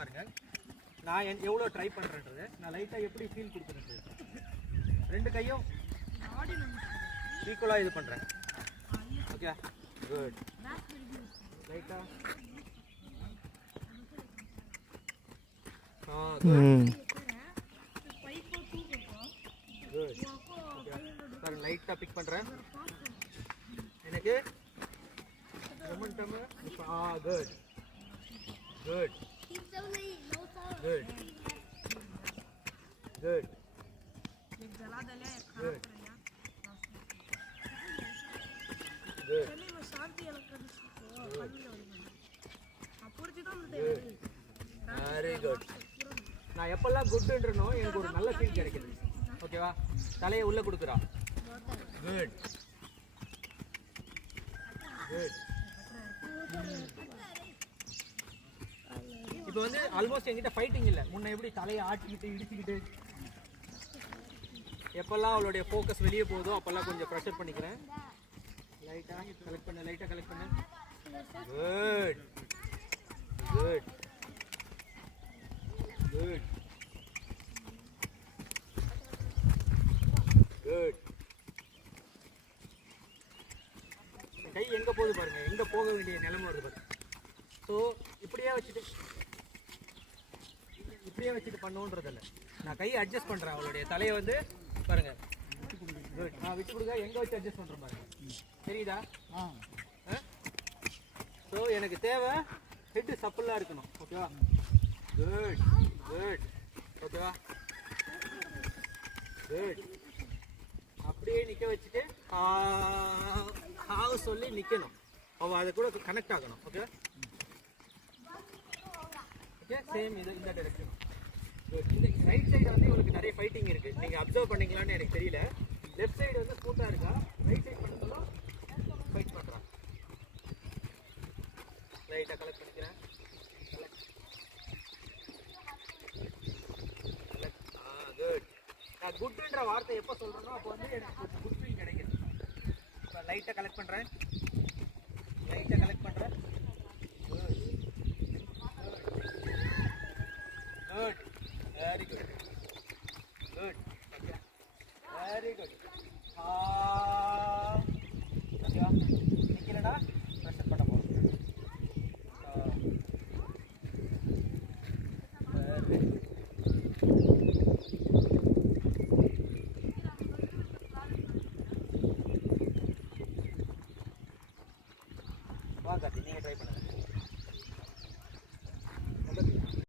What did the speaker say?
பாருங்க நான் எவ்வளோ ட்ரை பண்ணுறேன்றது நான் லைட்டாக எப்படி ஃபீல் கொடுக்குறது ரெண்டு கையும் ஈக்குவலாக இது பண்ணுறேன் ஓகே குட் லைட்டாக குட் சார் லைட்டாக பிக் பண்ணுறேன் எனக்கு momentum good good good good good very good நான் எப்பெல்லாம் குட்ன்றனோ எனக்கு ஒரு நல்ல ஃபீல் கிடைக்குது ஓகேவா தலையை உள்ள கொடுக்குறா குட் குட் இப்போ வந்து ஆல்மோஸ்ட் என்கிட்ட ஃபைட்டிங் இல்லை முன்ன எப்படி தலையை ஆட்டிக்கிட்டு இடிச்சுக்கிட்டு எப்பெல்லாம் அவளுடைய ஃபோக்கஸ் வெளியே போகுதோ அப்போல்லாம் கொஞ்சம் ப்ரெஷர் பண்ணிக்கிறேன் லைட்டாக கலெக்ட் பண்ண குட் குட் குட் குட் கை எங்கே போகுது பாருங்க எங்கே போக வேண்டிய நிலைமை வருது பாருங்க ஸோ இப்படியே வச்சுட்டு பண்ணுன்றதில்ல நான் கையை அட்ஜஸ்ட் பண்ணுறேன் அவளுடைய தலையை வந்து பாருங்க நான் விட்டு கொடுக்க எங்கே வச்சு அட்ஜஸ்ட் பண்ணுறேன் பாருங்க தெரியுதா ஸோ எனக்கு தேவை ஹெட்டு சப்பலாக இருக்கணும் ஓகேவா குட் குட் ஓகேவா குட் அப்படியே நிற்க வச்சுட்டு ஹாவ் சொல்லி நிற்கணும் அவள் அதை கூட கனெக்ட் ஆகணும் ஓகே ஓகே சேம் இது இந்த டைரக்ஷன் இந்த ரைட் சைடு வந்து உங்களுக்கு நிறைய ஃபைட்டிங் இருக்குது நீங்கள் அப்சர்வ் பண்ணிக்கலான்னு எனக்கு தெரியல லெஃப்ட் சைடு வந்து ஸ்மூத்தாக இருக்கா ரைட் சைடு பண்ணுறதும் ஃபைட் பண்ணுறான் லைட்டாக கலெக்ட் பண்ணிக்கிறேன் குட் நான் குட்ன்ற வார்த்தை எப்போ சொல்கிறேனோ அப்போ வந்து எனக்கு குட் ஃபீல் கிடைக்குது இப்போ லைட்டாக கலெக்ட் பண்ணுறேன்